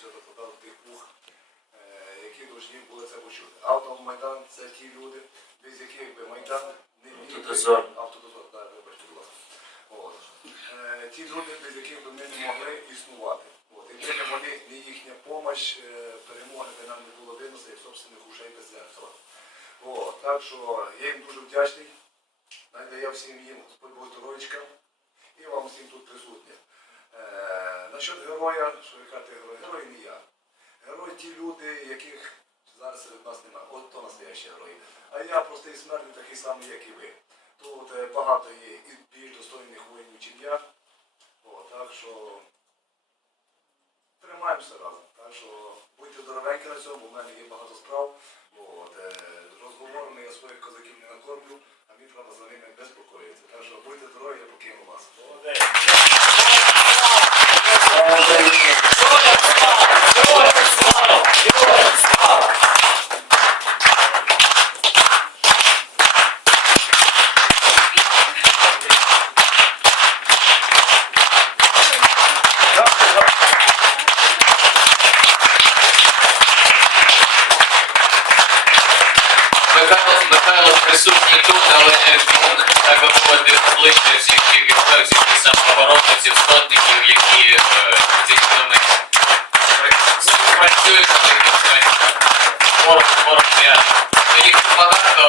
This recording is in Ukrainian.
все докладав тих вух, е, які повинні були це почути. Автомайдан це ті люди, без яких би Майдан не міг. би- Автодозор. Автодозор, так, вибачте, будь ласка. От. Е, Ті люди, без яких би ми не могли існувати. От. Якби не вони, не їхня допомога, перемоги би нам не було видно, як собственних ушей без зеркала. От. Так що я їм дуже вдячний. Знаєте, я всім їм Господь Бог здоров'ячка і вам всім тут присутнім. Насчет героя, що ви кажете, герой, герой не я. Герої ті люди, яких зараз серед нас немає. От то настоящі герої. А я простий смертний, такий самий, як і ви. Тут е, багато є і більш достойних воїнів, чим я. О, так що тримаємося разом. Так що будьте здоровенькі на цьому, у мене є багато справ. Михайло, присутній тут, але так би мовити обличчя всіх тих героїв, всіх самооборонців, сотників, працюють на цій місці. Поруч, поруч є. Їх багато,